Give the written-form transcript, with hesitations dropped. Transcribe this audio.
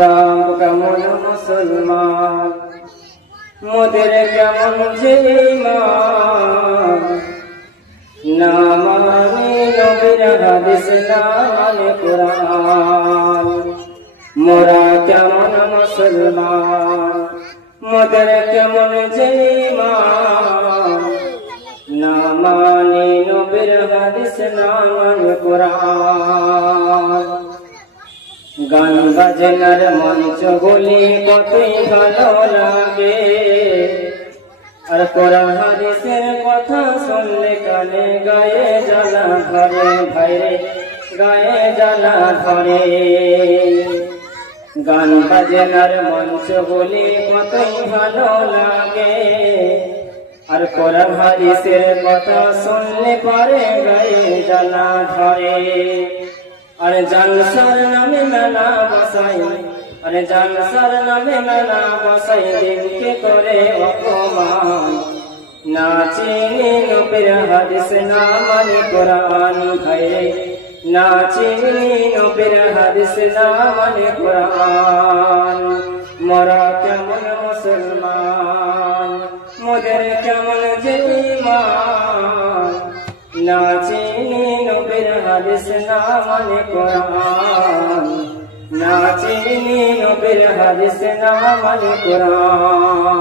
মোরা কেমন মুসলমান, মোদের কেমন যে ঈমান, না মানি নবীর হাদিস না মানে কোরআন। মোরা কেমন মুসলমান, মোদের কেমন যে ঈমান, না মানি নবীর হাদিস না মানে কোরআন। গান বাজনার মঞ্চ বলি কতই ভালো লাগে, আর কোরআন হাদিসের কথা শুনলে কানে গায়ে জ্বালা ধরে, ভাইরে গায়ে জ্বালা ধরে। গান বাজনার মঞ্চ বলি কতই ভালো লাগে, আর কোরআন হাদিসের কথা শুনলে পরে গায়ে জ্বালা ধরে। আরে জালসার নামে মেলা বসাই, আরে জালসার নামে মেলা বসাই, দিনকে করে অপমান। না চিনি নবীর হাদিস না মানে কোরআন, ভাইরে না চিনি নবীর হাদিস না মানে কোরআন। মোরা কেমন মুসলমান, মোদের কেমন যে ঈমান, না চিনি নবীর হাদিস না মানে কোরআন, না চিনি নবীর হাদিস না মানে কোরআন।